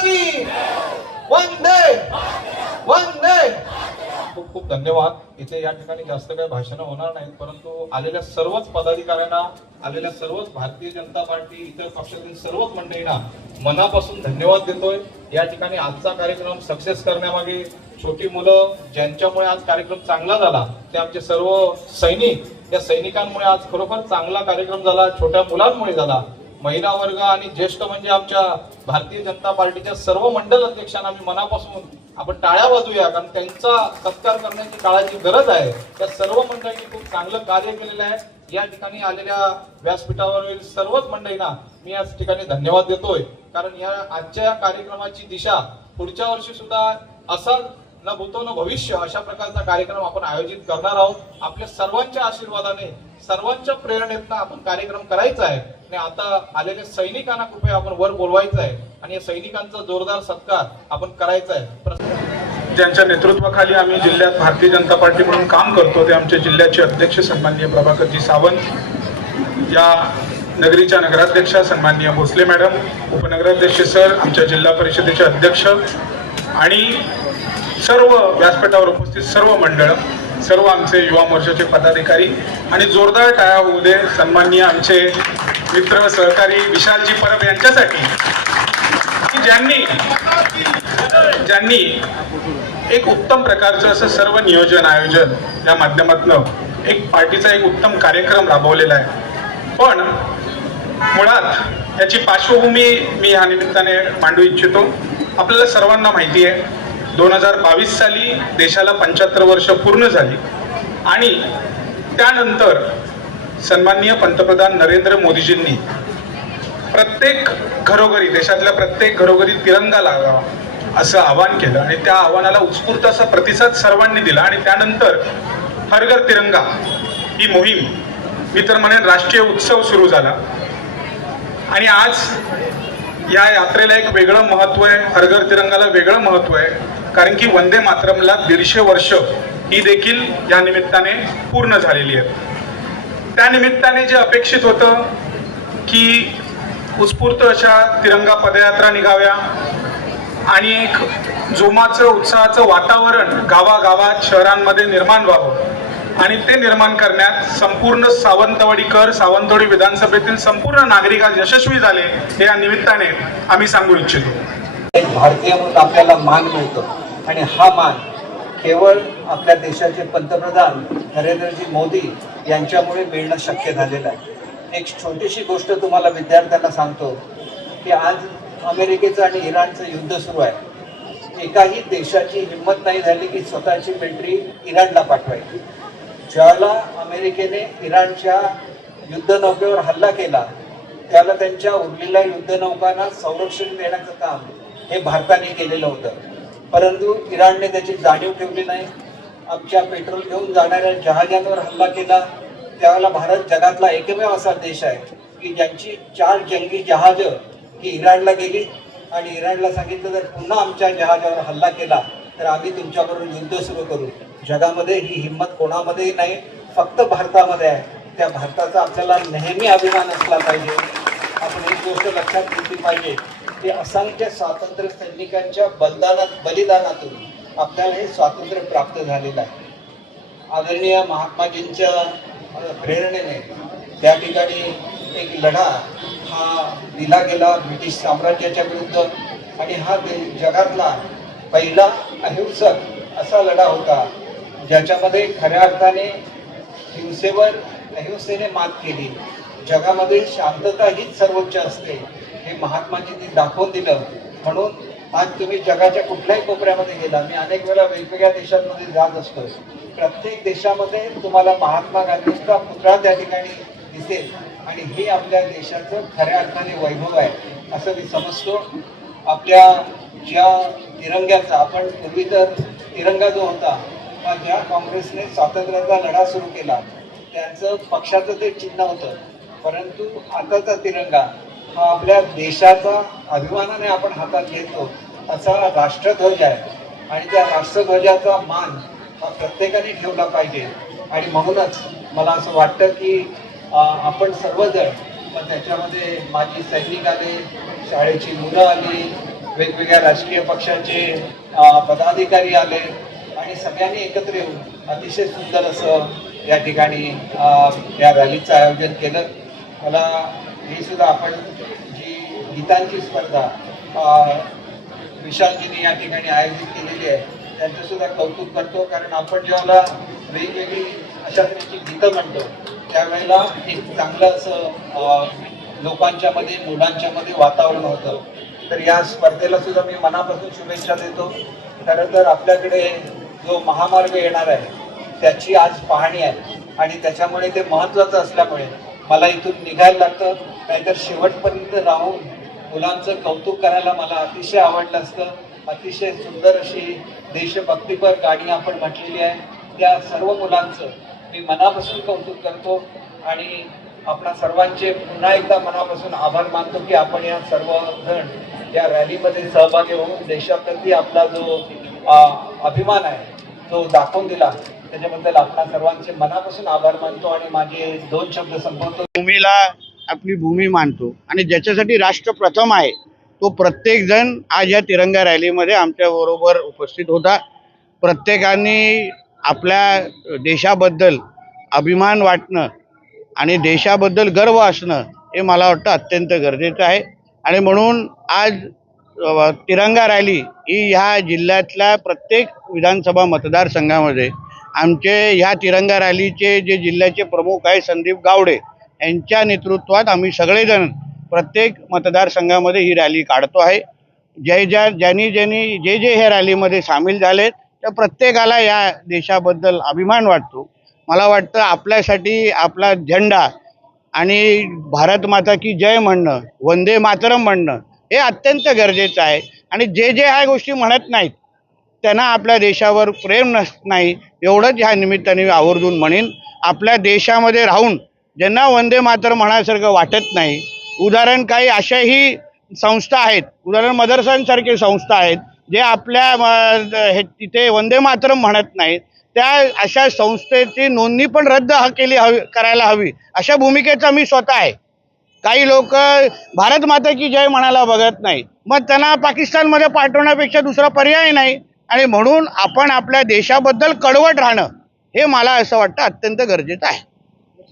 की वंदे वंदे. खूप खूप धन्यवाद. इथे या ठिकाणी जास्त काही भाषण होणार नाहीत, परंतु आलेल्या सर्वच पदाधिकाऱ्यांना, आलेल्या सर्वच भारतीय जनता पार्टी इतर पक्षातील सर्वच मंडळींना मनापासून धन्यवाद देतोय. या ठिकाणी आजचा कार्यक्रम सक्सेस करण्यामागे छोटी मुलं ज्यांच्यामुळे आज कार्यक्रम चांगला झाला ते आमचे सर्व सैनिक, या सैनिकांमुळे आज खरोखर चांगला कार्यक्रम झाला. छोट्या मुलांमुळे झाला. महिला वर्ग आणि ज्येष्ठ म्हणजे आमच्या भारतीय जनता पार्टीच्या सर्व मंडल अध्यक्षांना मी मनापासून आपण टाळ्या वाजूया, कारण त्यांचा सत्कार करण्याची काळाची गरज आहे. त्या सर्व मंडळींनी खूप चांगलं कार्य केलेलं आहे. या ठिकाणी आलेल्या व्यासपीठावरील सर्वच मंडळींना मी या ठिकाणी धन्यवाद देतोय, कारण या आजच्या या कार्यक्रमाची दिशा पुढच्या वर्षी सुद्धा असा न भूतो न भविष्य अशा प्रकारचा कार्यक्रम आपण आयोजित करणार आहोत. आपल्या सर्वांच्या आशीर्वादाने, सर्वांच्या प्रेरणेतनं आपण कार्यक्रम करायचा आहे. आणि आता आलेल्या सैनिकांना कृपया आपण वर बोलवायचं आहे आणि या सैनिकांचा जोरदार सत्कार आपण करायचा आहे. ज्यांच्या नेतृत्वाखाली आम्ही जिल्ह्यात भारतीय जनता पार्टी म्हणून काम करतो ते आमचे जिल्ह्याचे अध्यक्ष सन्माननीय प्रभाकरजी सावंत, या नगरीच्या नगराध्यक्षा सन्माननीय भोसले मॅडम, उपनगराध्यक्ष सर, आमच्या जिल्हा परिषदेचे अध्यक्ष आणि सर्व व्यासपीठावर उपस्थित सर्व मंडळ, सर्व आमचे युवा मोर्चाचे पदाधिकारी आणि जोरदार टाळ्या होऊ दे सन्माननीय आमचे मित्र सहकारी विशालजी परब यांच्यासाठी की ज्यांनी एक उत्तम प्रकारचं असं सर्व नियोजन आयोजन या माध्यमातून एक पार्टीचा एक उत्तम कार्यक्रम राबवलेला आहे. पण मुळात याची पार्श्वभूमी मी या निमित्ताने मांडू इच्छितो. आपल्याला सर्वांना माहिती आहे 2022 साली देशाला 75 वर्ष पूर्ण झाली आणि त्यानंतर सन्माननीय पंतप्रधान नरेंद्र मोदीजींनी प्रत्येक घरोघरी, देशातल्या प्रत्येक घरोघरी तिरंगा लागावा असं आवाहन केलं आणि त्या आव्हानाला उत्स्फूर्त असा प्रतिसाद सर्वांनी दिला आणि त्यानंतर हर घर तिरंगा ही मोहीम, मी तर म्हणेन राष्ट्रीय उत्सव सुरू झाला. आणि आज या यात्रेला एक वेगळं महत्त्व आहे, हर घर तिरंगाला वेगळं महत्त्व आहे, कारण की वंदे मातरमला 150 वर्ष ही देखील या निमित्ताने पूर्ण झालेली आहे. त्या निमित्ताने जे अपेक्षित होतं की उत्स्फूर्त अशा तिरंगा पदयात्रा निघाव्या आणि एक जोमाचं उत्साहाचं वातावरण गावागावात शहरांमध्ये निर्माण व्हावं आणि ते निर्माण करण्यात संपूर्ण सावंतवाडी विधानसभेतील संपूर्ण नागरिक आज यशस्वी झाले हे या निमित्ताने आम्ही सांगू इच्छितो. एक भारतीय म्हणून आपल्याला मान मिळतो आणि हा मान केवळ आपल्या देशाचे पंतप्रधान नरेंद्रजी मोदी यांच्यामुळे मिळणं शक्य झालेलं आहे. एक छोटीशी गोष्ट तुम्हाला विद्यार्थ्यांना सांगतो की आज अमेरिकेचं आणि इराणचं युद्ध सुरू आहे. एकाही देशाची हिंमत नाही झाली की स्वतःची मिलिटरी इराणला पाठवायची. ज्याला अमेरिकेने इराणच्या युद्धनौकेवर हल्ला केला त्याला त्यांच्या उरलेल्या युद्धनौकांना संरक्षण देण्याचं काम हे भारताने केलेलं होतं, परंतु इराणने त्याची जाणीव ठेवली नाही. आमच्या पेट्रोल घेऊन जाणाऱ्या जहाजांवर हल्ला केला. त्यावेळेला भारत जगातला एकमेव असा देश आहे की ज्यांची 4 जंगी जहाजं ही इराणला गेली आणि इराणला सांगितलं जर पुन्हा आमच्या जहाजावर हल्ला केला तर आम्ही तुमच्याबरोबर युद्ध सुरू करू. जगामध्ये ही हिंमत कोणामध्येही नाही, फक्त भारतामध्ये आहे. त्या भारताचा आपल्याला नेहमी अभिमान असला पाहिजे. आपण एक गोष्ट लक्षात घेतली पाहिजे की असंख्य स्वातंत्र्य सैनिकांच्या बलिदानातून आपल्याला हे स्वातंत्र्य प्राप्त झालेलं आहे. आदरणीय महात्माजींच्या प्रेरणेने त्या ठिकाणी एक लढा हा दिला गेला ब्रिटिश साम्राज्याच्या विरुद्ध आणि हा जगातला पहिला अहिंसक असा लढा होता ज्याच्यामध्ये खऱ्या अर्थाने हिंसेवर अहिंसेने मात केली. जगामध्ये शांतता हीच सर्वोच्च असते हे महात्माजींनी दाखवून दिलं. म्हणून आज तुम्ही जगाच्या कुठल्याही कोपऱ्यामध्ये गेला, मी अनेक वेळा वेगवेगळ्या देशांमध्ये जात असतो, प्रत्येक देशामध्ये तुम्हाला महात्मा गांधींचा पुतळा त्या ठिकाणी दिसेल आणि हे आपल्या देशाचं खऱ्या अर्थाने वैभव आहे असं मी समजतो. आपल्या ज्या तिरंग्याचा आपण पूर्वी तर तिरंगा जो होता हा ज्या काँग्रेसने स्वातंत्र्याचा लढा सुरू केला त्यांचं पक्षाचं ते चिन्ह होतं, परंतु आताचा तिरंगा हा आपल्या देशाचा अभिमानाने आपण हातात घेतो असा राष्ट्रध्वज आहे आणि त्या राष्ट्रध्वजाचा मान हा प्रत्येकाने ठेवला पाहिजे. आणि म्हणूनच मला असं वाटतं की आपण सर्वजण, मग त्याच्यामध्ये माजी सैनिक आले, शाळेची मुलं आली, वेगवेगळ्या राजकीय पक्षांचे पदाधिकारी आले आणि सगळ्यांनी एकत्र येऊन अतिशय सुंदर असं या ठिकाणी या रॅलीचं आयोजन केलं. मला ही सुद्धा आपण जी गीतांची स्पर्धा विशालजींनी या ठिकाणी आयोजित केलेली आहे त्यांचं सुद्धा कौतुक करतो, कारण आपण जेव्हा वेगवेगळी अशा तऱ्हेची गीतं म्हणतो त्यावेळेला एक चांगलं असं लोकांच्या मध्ये मुलांच्या मध्ये वातावरण होतं. तर या स्पर्धेला सुद्धा मी मनापासून शुभेच्छा देतो. खरं तर आपल्याकडे जो महामार्ग येणार आहे त्याची आज पाहणी आहे आणि त्याच्यामुळे ते महत्त्वाचं असल्यामुळे मला इथून निघायला लागतं, नाहीतर शेवटपर्यंत राहून मुलांचं कौतुक करायला मला अतिशय आवडलं असतं. अतिशय सुंदर अशी देशभक्तीपर गाणी आपण म्हटलेली आहे. त्या सर्व मुलांचं मी मनापासून कौतुक करतो आणि आपणा सर्वांचे पुन्हा एकदा मनापासून आभार मानतो की आपण या सर्वजण या रॅलीमध्ये सहभागी होऊन देशाप्रती आपला जो अभिमान आहे तो दाखवून दिला त्याच्याबद्दल आपणा सर्वांचे मनापासून आभार मानतो आणि माझे 2 शब्द संपवतो. भूमीला आपली भूमी मानतो आणि ज्याच्यासाठी राष्ट्र प्रथम आहे तो प्रत्येक जण आज या तिरंगा रॅलीमध्ये आमच्याबरोबर उपस्थित होता. प्रत्येकाने आपल्या देशाबद्दल अभिमान वाटणं आणि देशाबद्दल गर्व असणं हे मला वाटतं अत्यंत गरजेचं आहे आणि म्हणून आज तिरंगा रॅली ही ह्या जिल्ह्यातल्या प्रत्येक विधानसभा मतदारसंघामध्ये आमचे ह्या तिरंगा रॅलीचे जे जिल्ह्याचे प्रमुख आहे संदीप गावडे यांच्या नेतृत्वात आम्ही सगळेजण प्रत्येक मतदारसंघामध्ये ही रॅली काढतो आहे. ज्यांनी जे ह्या रॅलीमध्ये सामील झालेत त्या प्रत्येकाला या देशाबद्दल अभिमान वाटतो. मला वाटतं आपल्यासाठी आपला झेंडा आणि भारत माता की जय म्हणणं, वंदे मातरम म्हणणं हे अत्यंत गरजेचं आहे आणि जे ह्या गोष्टी म्हणत नाहीत त्यांना आपल्या देशावर प्रेम नाही एवढंच ह्या निमित्ताने आवर्जून म्हणेन. आपल्या देशामध्ये राहून ज्यांना वंदे मातरम म्हणायसारखं वाटत नाही, उदाहरण काही अशाही संस्था आहेत, उदाहरण मदरसांसारखे संस्था आहेत जे आपल्या तिथे वंदे मातरम म्हणत नाहीत, त्या अशा संस्थेची नोंदणी पण रद्द करायला हवी अशा भूमिकेचा मी स्वतः आहे. काही लोक भारत माता की जय म्हणायला बघत नाही, मग त्यांना पाकिस्तानमध्ये पाठवण्यापेक्षा दुसरा पर्याय नाही आणि म्हणून आपण आपल्या देशाबद्दल कडवट राहणं हे मला असं वाटतं अत्यंत गरजेचं आहे.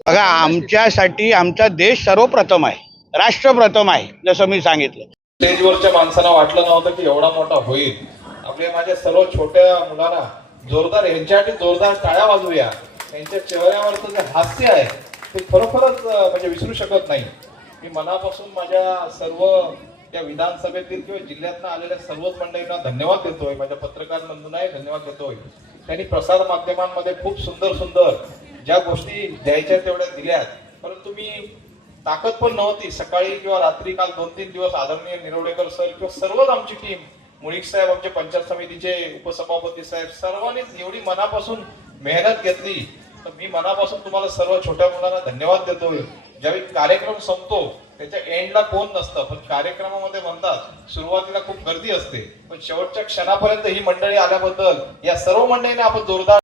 बघा, आमच्यासाठी आमचा देश सर्वप्रथम आहे, राष्ट्रप्रथम आहे. जसं मी सांगितलं, स्टेजवरच्या माणसांना वाटलं नव्हतं की एवढा मोठा होईल. आपल्या माझ्या सर्व छोट्या मुलांना जोरदार यांच्यासाठी जोरदार टाळ्या वाजवूया. त्यांच्या चेहऱ्यावरचं जे हास्य आहे ते खरोखरच म्हणजे विसरू शकत नाही. मी मनापासून माझ्या सर्व या विधानसभेतील किंवा जिल्ह्यातनं आलेल्या सर्वच मंडळींना धन्यवाद देतोय. माझ्या पत्रकार बंधूंनाही धन्यवाद देतोय. त्यांनी प्रसार माध्यमांमध्ये खूप सुंदर ज्या गोष्टी द्यायच्या तेवढ्या दिल्यात, परंतु मी ताकद पण नव्हती. सकाळी किंवा रात्री काल 2-3 दिवस आदरणीय निरवडेकर सर किंवा सर्वच आमची टीम, मुळीक साहेब, आमचे पंचायत समितीचे उपसभापती साहेब, सर्वांनीच एवढी मनापासून मेहनत घेतली. तर मी मनापासून तुम्हाला सर्व छोट्या मुलांना धन्यवाद देतोय. ज्यावेळी कार्यक्रम संपतो त्याच्या एंडला कोण नसतं, पण कार्यक्रमामध्ये म्हणतात सुरुवातीला खूप गर्दी असते, पण शेवटच्या क्षणापर्यंत ही मंडळी आल्याबद्दल या सर्व मंडळींना आपण जोरदार